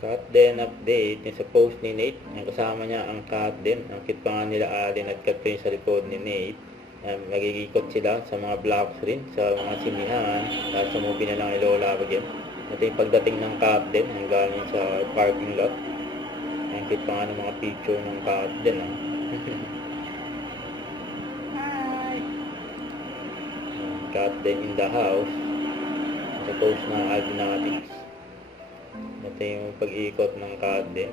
Cut din update yung sa post ni Nate. Yung kasama niya ang cut din. Ang kit pa nga nila Allen at Catherine sa likod ni Nate. Magigikot sila sa mga blocks rin, sa mga sinihan. At sa movie na lang Lola again. Ito yung pagdating ng cut din. Ang galing sa parking lot. Ang kit pa nga ng mga picture ng cut din. Hi! Cut din in the house. Sa post ng Aldinatics. Ito yung pag-ikot ng cut din.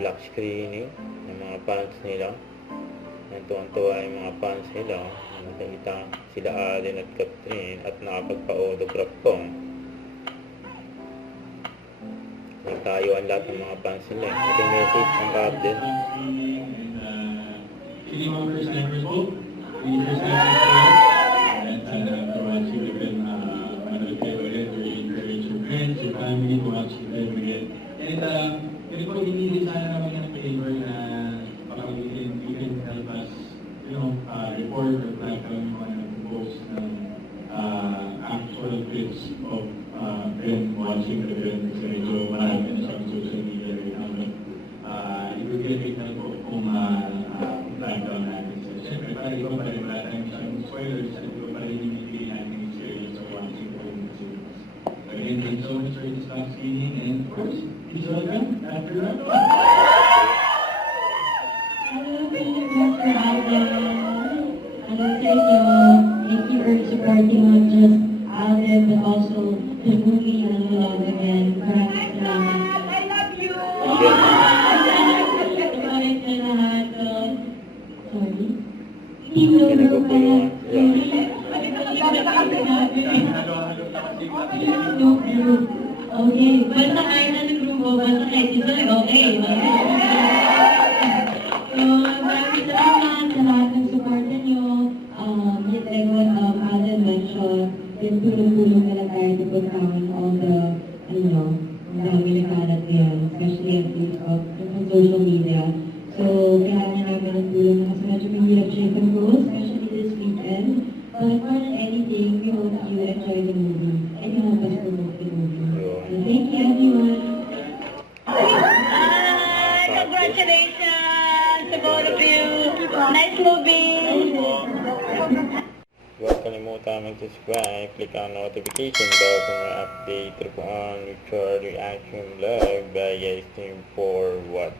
Black screening ng mga fans nila. Tuwang-tuwa yung mga fans nila. Nakita sila Allen at Catherine at nakapagpa-autograph ko. Nagtayuan lahat ng mga fans nila. Ito yung message ng cut din. City members never spoke. We just and provide you with another day again to encourage your friends, your family to watch the film again. And pwede po hindi sana naman yung favor na baka you can help us, report or flag kami mga nag-post ng actual clips of them watching the film kasi medyo marami na sa social media right now. It would be a big help po kung flag down natin. So, siyempre, para iba pa rin wala tayong isang spoilers at iba pa rin yung hindi natin experience of watching the film kasi. But again, thank you so much for this live screening and of course, please welcome after that. Hello, Mr. Alden. Hello sa inyo. Thank you for supporting not just Alden but also the movie Love Again. Maraming salamat. I love you! Sumalit na lahat. Sorry. Team Lolo pa na. Okay. Basta kayo na ng grupo. Basta kayo dito. Okay. Maraming salamat sa lahat ng supporta nyo. Yet like what Alden mentioned, yung tulong-tulong na lang tayo to put down all the, ang dami na kalat ngayon, especially on TikTok, on social media. So, kailangan namin ng tulong na kasi medyo mahirap siya i-control, especially this weekend. But more than anything, we hope you enjoy the movie and you help us promote the movie. So, thank you everyone. Hi! Congratulations to both of you! Nice movie! Huwag kalimutan mag-subscribe, click ang notification bell for mga update po on future reaction vlog by guys team for what